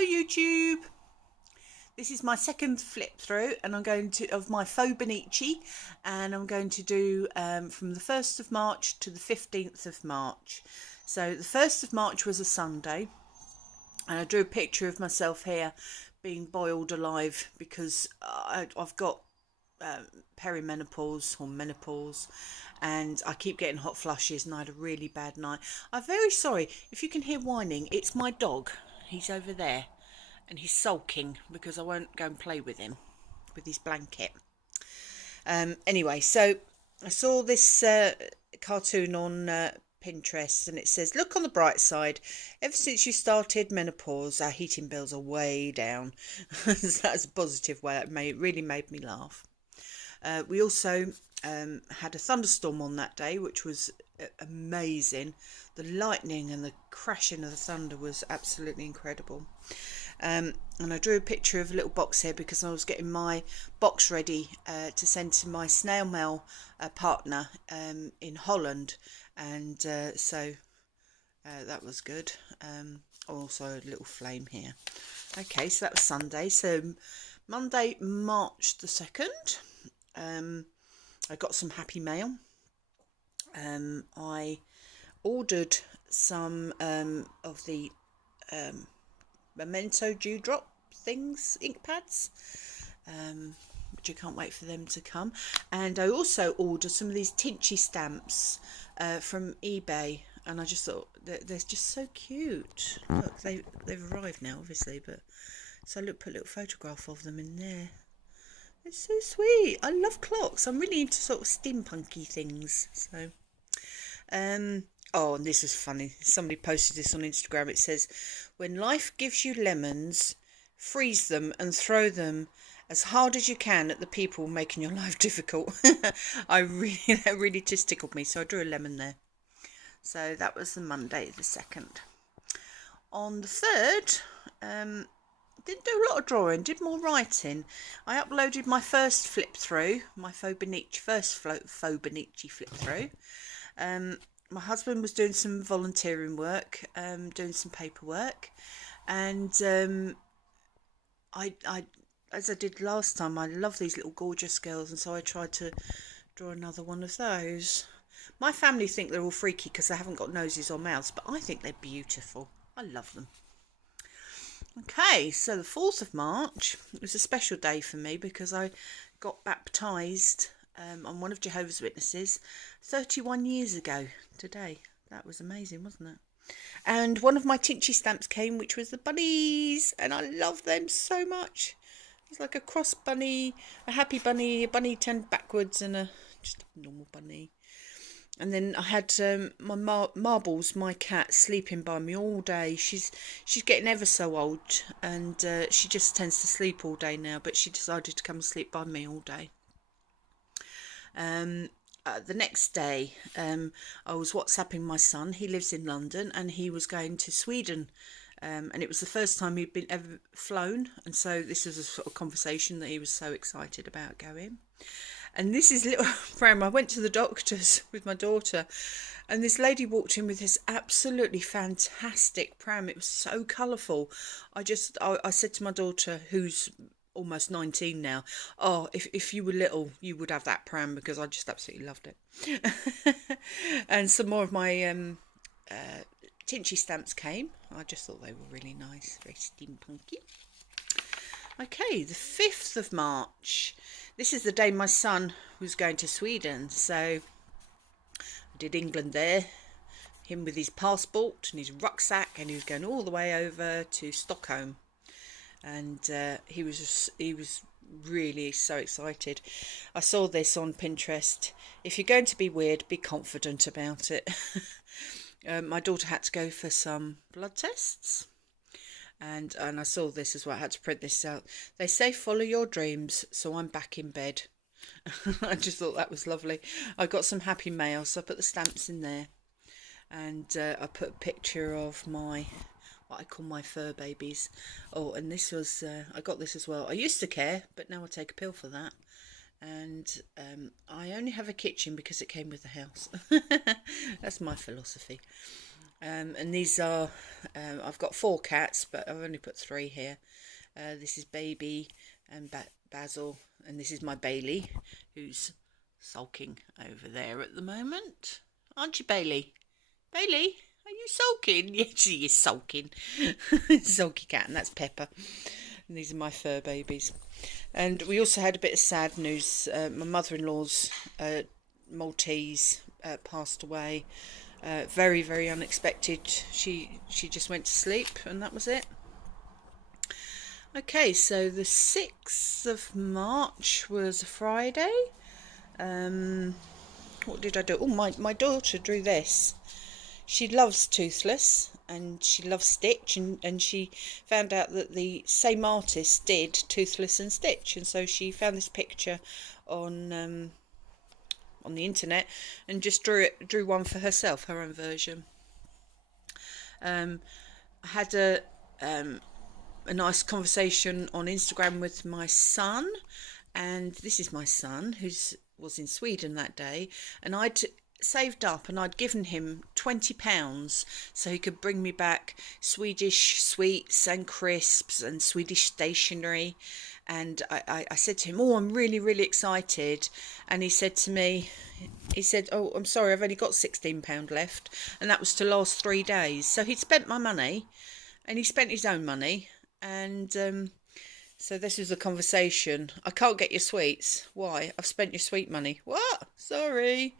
Hello YouTube. This is my second flip through, and I'm going to of my Fauxbonichi, and I'm going to do from the 1st of March to the 15th of March. So the 1st of March was a Sunday, and I drew a picture of myself here being boiled alive because I've got perimenopause or menopause, and I keep getting hot flushes, and I had a really bad night. I'm very sorry if you can hear whining. It's my dog. He's over there and he's sulking because I won't go and play with him with his blanket. Anyway, so I saw this cartoon on Pinterest, and it says, look on the bright side, ever since you started menopause our heating bills are way down. So that's a positive way. It really made me laugh. We also had a thunderstorm on that day, which was amazing. The lightning and the crashing of the thunder was absolutely incredible. And I drew a picture of a little box here because I was getting my box ready to send to my snail mail partner in Holland, and so that was good. Also a little flame here. Okay, so that was Sunday. So Monday, March the 2nd, I got some happy mail. I ordered some of the Memento dewdrop things, ink pads, which I can't wait for them to come. And I also ordered some of these Tinchy stamps from eBay, and I just thought they're just so cute. Look, they've arrived now, obviously, but so look, put a little photograph of them in there. It's so sweet. I love clocks. I'm really into sort of steampunky things. So oh, and this is funny. Somebody posted this on Instagram. It says, when life gives you lemons, freeze them and throw them as hard as you can at the people making your life difficult. That really just tickled me. So I drew a lemon there. So that was the Monday, the 2nd. On the 3rd, didn't do a lot of drawing, did more writing. I uploaded my first flip through, my Fauxbonichi flip through. My husband was doing some volunteering work, doing some paperwork, and I as I did last time, I love these little gorgeous girls, and so I tried to draw another one of those. My family think they're all freaky because they haven't got noses or mouths, but I think they're beautiful. I love them. Okay, so the 4th of March was a special day for me because I got baptised on one of Jehovah's Witnesses 31 years ago today. That was amazing, wasn't it? And one of my Tinchy stamps came, which was the bunnies, and I love them so much. It's like a cross bunny, a happy bunny, a bunny turned backwards, and just a normal bunny. And then I had my Marbles, my cat, sleeping by me all day. She's getting ever so old, and she just tends to sleep all day now, but she decided to come and sleep by me all day. The next day, I was WhatsApping my son. He lives in London, and he was going to Sweden, and it was the first time he'd been ever flown, and so this was a sort of conversation that he was so excited about going. And this is little pram. I went to the doctor's with my daughter, and this lady walked in with this absolutely fantastic pram. It was so colourful. I said to my daughter, who's almost 19 now, oh, if you were little, you would have that pram, because I just absolutely loved it. And some more of my Tinchy stamps came. I just thought they were really nice, very steampunky. Okay, the 5th of March. This is the day my son was going to Sweden. So I did England there, him with his passport and his rucksack, and he was going all the way over to Stockholm. And he was really so excited. I saw this on Pinterest. If you're going to be weird, be confident about it. My daughter had to go for some blood tests. And I saw this as well. I had to print this out. They say follow your dreams, so I'm back in bed. I just thought that was lovely. I got some happy mail, so I put the stamps in there. And I put a picture of what I call my fur babies. Oh, and this was, I got this as well. I used to care, but now I take a pill for that. And I only have a kitchen because it came with the house. That's my philosophy. And these are, I've got 4 cats, but I've only put 3 here. This is Baby and Basil, and this is my Bailey, who's sulking over there at the moment. Aren't you, Bailey? Bailey, are you sulking? Yes, she is sulking. Sulky cat, and that's Pepper. And these are my fur babies. And we also had a bit of sad news. My mother-in-law's Maltese passed away. Very, very unexpected. She just went to sleep, and that was it. Okay, so the 6th of March was a Friday. What did I do? Oh, my daughter drew this. She loves Toothless and she loves Stitch, and she found out that the same artist did Toothless and Stitch, and so she found this picture on the internet and just drew one for herself, her own version. I had a nice conversation on Instagram with my son, and this is my son who was in Sweden that day, and I'd saved up and I'd given him £20 so he could bring me back Swedish sweets and crisps and Swedish stationery. And I said to him, oh, I'm really, really excited. And he said to me, oh, I'm sorry, I've only got £16 left. And that was to last 3 days. So he'd spent my money and he spent his own money. And so this was a conversation. I can't get your sweets. Why? I've spent your sweet money. What? Sorry.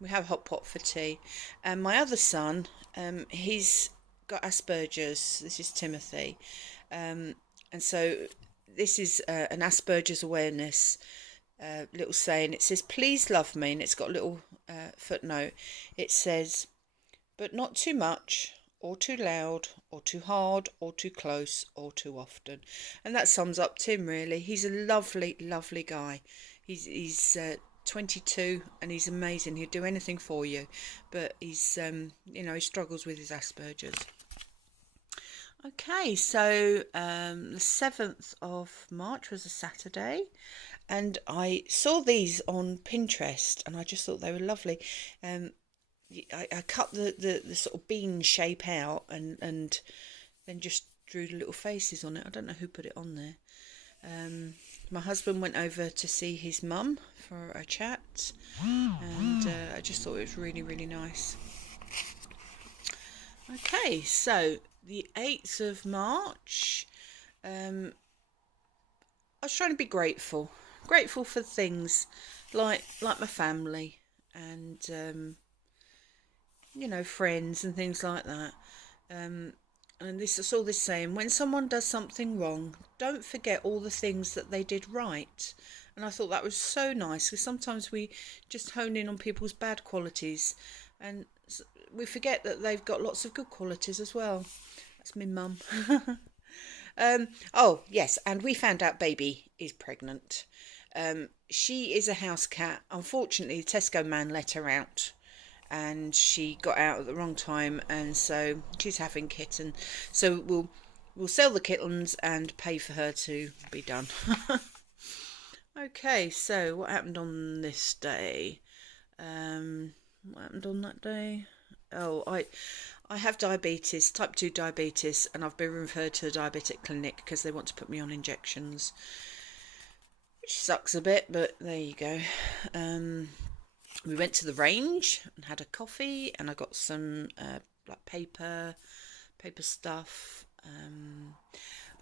We have hot pot for tea. And my other son, he's got Asperger's. This is Timothy. And so this is an Asperger's awareness little saying. It says, please love me. And it's got a little footnote. It says, but not too much, or too loud, or too hard, or too close, or too often. And that sums up Tim, really. He's a lovely, lovely guy. He's 22 and he's amazing. He'll do anything for you. But he's, he struggles with his Asperger's. Okay, so the 7th of March was a Saturday, and I saw these on Pinterest and I just thought they were lovely. I cut the sort of bean shape out and then just drew the little faces on it. I don't know who put it on there. My husband went over to see his mum for a chat, and I just thought it was really, really nice. Okay, so the 8th of March, I was trying to be grateful for things like my family and friends and things like that. And this, I saw this saying, when someone does something wrong, don't forget all the things that they did right. And I thought that was so nice, because sometimes we just hone in on people's bad qualities and we forget that they've got lots of good qualities as well. That's my mum. Oh, yes, and we found out Baby is pregnant. She is a house cat. Unfortunately, the Tesco man let her out, and she got out at the wrong time, and so she's having kitten. So we'll sell the kittens and pay for her to be done. Okay, so what happened on this day? What happened on that day? Oh, I have diabetes, type 2 diabetes, and I've been referred to the diabetic clinic because they want to put me on injections, which sucks a bit, but there you go. We went to the range and had a coffee, and I got some like paper stuff.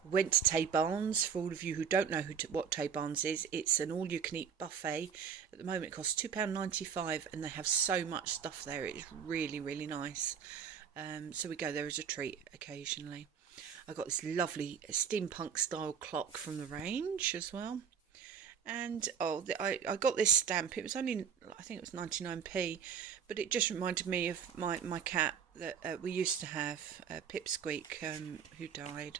Went to Tay Barnes. For all of you who don't know what Tay Barnes is, it's an all-you-can-eat buffet. At the moment, it costs £2.95, and they have so much stuff there. It's really, really nice. So we go there as a treat occasionally. I got this lovely steampunk-style clock from the range as well. And I got this stamp. It was only, I think it was 99p, but it just reminded me of my cat that we used to have, Pipsqueak, who died.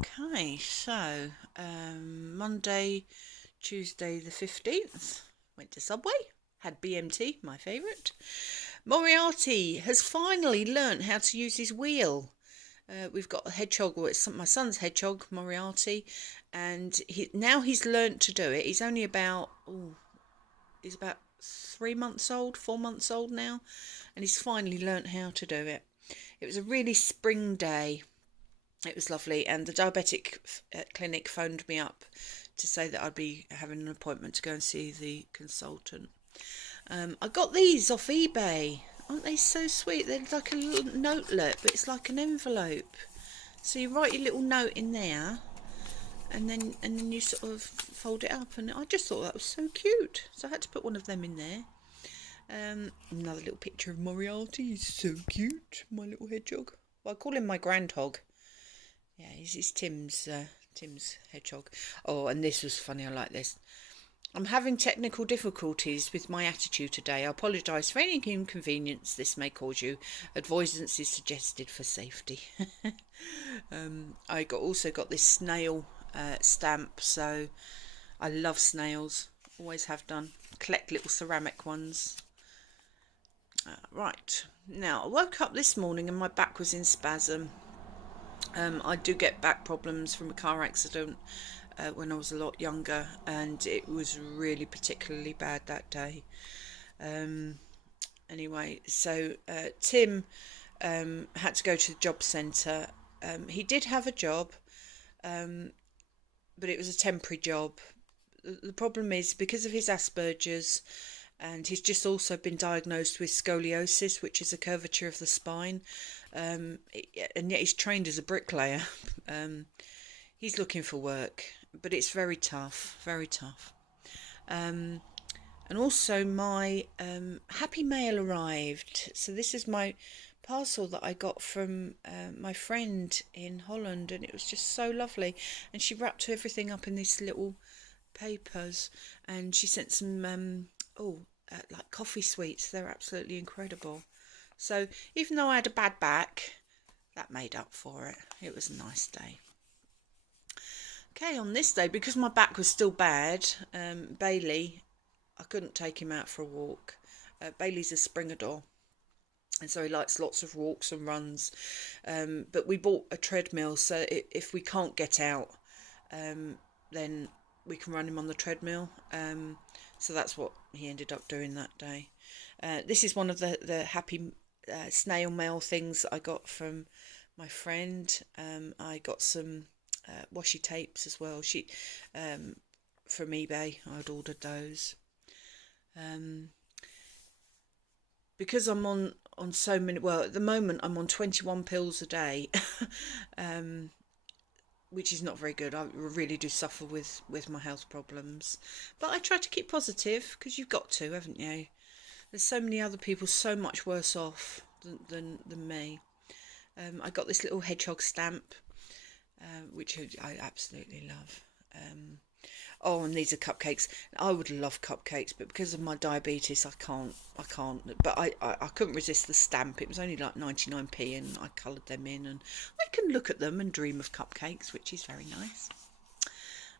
Okay, so Monday, Tuesday the 15th, went to Subway, had BMT, my favourite. Moriarty has finally learnt how to use his wheel. We've got a hedgehog, or it's my son's hedgehog, Moriarty, and now he's learnt to do it. He's only about 3 months old, 4 months old now, and he's finally learnt how to do it. It was a really spring day. It was lovely, and the diabetic clinic phoned me up to say that I'd be having an appointment to go and see the consultant. I got these off eBay. Aren't they so sweet? They're like a little notelet, but it's like an envelope. So you write your little note in there, and then you sort of fold it up, and I just thought that was so cute. So I had to put one of them in there. Another little picture of Moriarty. He's so cute, my little hedgehog. Well, I call him my grandhog. Yeah, he's Tim's hedgehog. Oh, and this was funny. I like this. I'm having technical difficulties with my attitude today. I apologise for any inconvenience this may cause you. Avoidance is suggested for safety. I also got this snail stamp, so I love snails. Always have done. Collect little ceramic ones. Right, now I woke up this morning and my back was in spasm. I do get back problems from a car accident when I was a lot younger, and it was really particularly bad that day. Anyway, so Tim had to go to the job centre. He did have a job, but it was a temporary job. The problem is, because of his Asperger's, and he's just also been diagnosed with scoliosis, which is a curvature of the spine, and yet he's trained as a bricklayer. He's looking for work, but it's very tough, very tough. And also my Happy Mail arrived. So this is my parcel that I got from my friend in Holland, and it was just so lovely. And she wrapped everything up in these little papers, and she sent some like coffee sweets. They're absolutely incredible. So even though I had a bad back, that made up for it. It was a nice day. Okay, on this day, because my back was still bad, Bailey, I couldn't take him out for a walk. Bailey's a Springador, and so he likes lots of walks and runs. But we bought a treadmill, so if we can't get out, then we can run him on the treadmill. So that's what he ended up doing that day. This is one of the happy snail mail things that I got from my friend. I got some washi tapes as well. She from eBay. I'd ordered those. Because I'm on so many. Well, at the moment I'm on 21 pills a day. Which is not very good. I really do suffer with my health problems. But I try to keep positive, because you've got to, haven't you? There's so many other people so much worse off than me. I got this little hedgehog stamp, which I absolutely love. Oh, and these are cupcakes. I would love cupcakes, but because of my diabetes, I can't. But I couldn't resist the stamp. It was only like 99p, and I coloured them in, and I can look at them and dream of cupcakes, which is very nice.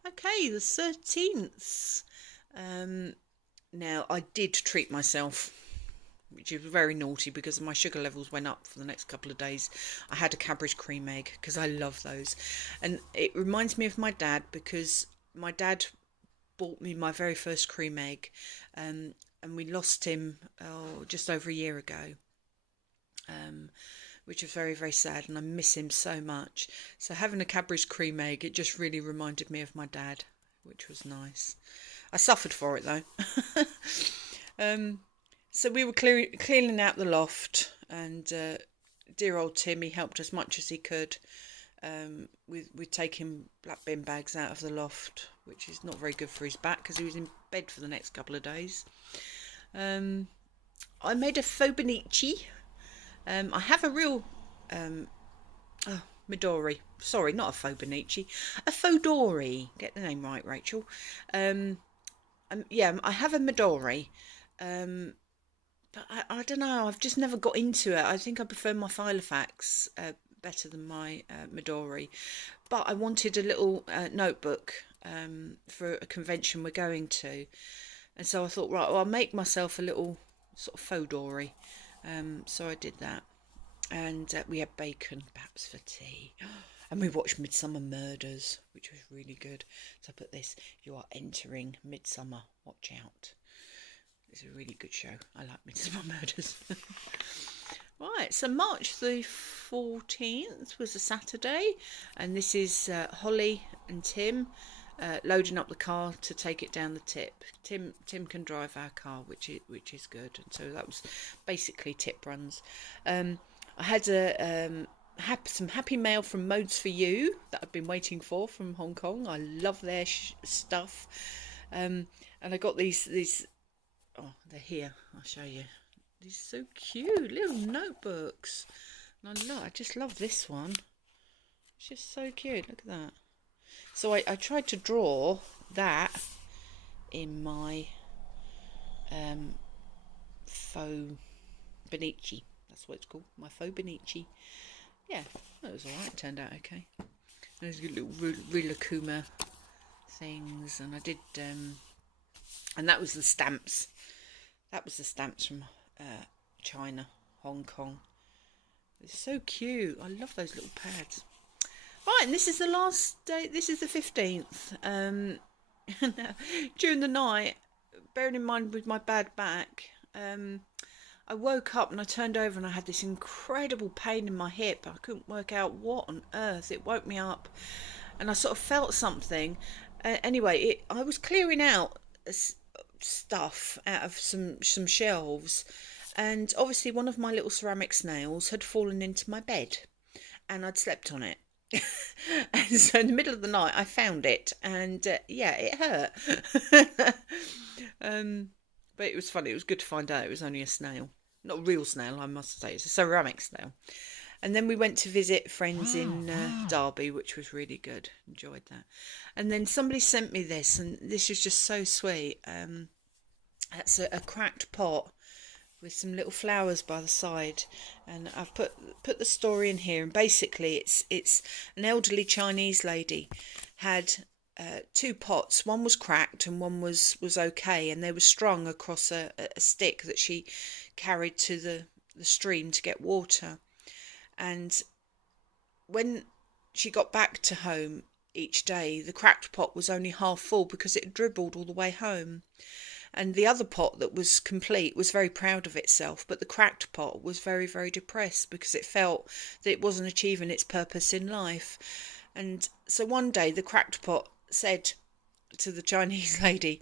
Okay, the 13th. Now, I did treat myself, which is very naughty because my sugar levels went up for the next couple of days. I had a Cadbury's cream egg because I love those. And it reminds me of my dad, because my dad bought me my very first cream egg, and we lost him just over a year ago, which was very, very sad, and I miss him so much. So having a Cadbury's cream egg, it just really reminded me of my dad, which was nice. I suffered for it though. So we were cleaning out the loft, and dear old Tim, he helped as much as he could. With taking black bin bags out of the loft, which is not very good for his back, because he was in bed for the next couple of days. I made a Fauxbonichi. I have a real Midori. Sorry, not a Fauxbonichi. A Fodori. Get the name right, Rachel. Yeah, I have a Midori. But I don't know. I've just never got into it. I think I prefer my Filofax better than my Midori. But I wanted a little notebook for a convention we're going to. And so I thought, right, well, I'll make myself a little sort of Fodori. So I did that. And we had bacon, perhaps, for tea. And we watched Midsummer Murders, which was really good. So I put this: you are entering Midsummer, watch out. It's a really good show. I like Midsomer Murders. Right, so March the 14th was a Saturday, and this is Holly and Tim loading up the car to take it down the tip. Tim can drive our car, which is good, and so that was basically tip runs. I had some happy mail from Modes for You that I've been waiting for from Hong Kong. I love their stuff, and I got these. Oh, they're here. I'll show you. These are so cute little notebooks. And I just love this one. It's just so cute. Look at that. So I tried to draw that in my Fauxbonichi. That's what it's called. My Fauxbonichi. Yeah, that was alright. Turned out okay. There's little Rilakuma things, and I did, and that was the stamps. That was the stamps from China, Hong Kong. It's so cute. I love those little pads. Right, and this is the last day. This is the 15th. During the night, bearing in mind with my bad back, I woke up and I turned over and I had this incredible pain in my hip. I couldn't work out what on earth. It woke me up, and I sort of felt something. Anyway, I was clearing out stuff out of some shelves, and obviously one of my little ceramic snails had fallen into my bed, and I'd slept on it. And so in the middle of the night I found it, and yeah, it hurt. But it was funny. It was good to find out it was only a snail, not a real snail, I must say. It's a ceramic snail. And then we went to visit friends in Derby, which was really good. Enjoyed that. And then somebody sent me this, and this is just so sweet. That's a cracked pot with some little flowers by the side, and I've put the story in here. And basically, it's an elderly Chinese lady had two pots. One was cracked and one was okay, and they were strung across a stick that she carried to the stream to get water. And when she got back to home each day, the cracked pot was only half full because it dribbled all the way home. And the other pot that was complete was very proud of itself, but the cracked pot was very, very depressed because it felt that it wasn't achieving its purpose in life. And so one day the cracked pot said to the Chinese lady,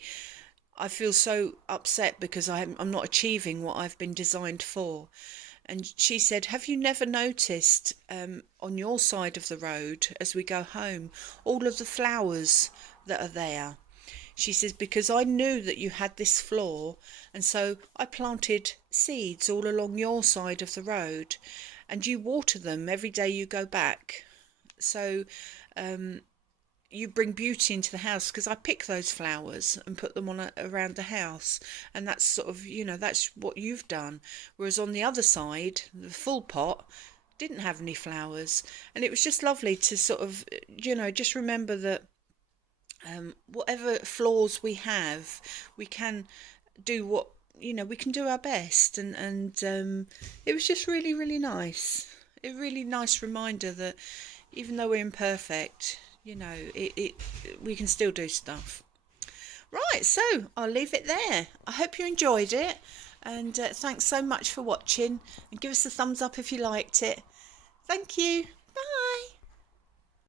I feel so upset because I'm not achieving what I've been designed for. And she said, have you never noticed on your side of the road as we go home, all of the flowers that are there? She says, because I knew that you had this flaw, and so I planted seeds all along your side of the road, and you water them every day you go back. So you bring beauty into the house, because I pick those flowers and put them on around the house, and that's sort of, that's what you've done. Whereas on the other side, the full pot didn't have any flowers, and it was just lovely to sort of, just remember that whatever flaws we have, we can do what, we can do our best, and it was just really, really nice. A really nice reminder that even though we're imperfect, we can still do stuff. Right, so I'll leave it there. I hope you enjoyed it, and thanks so much for watching, and give us a thumbs up if you liked it. Thank you.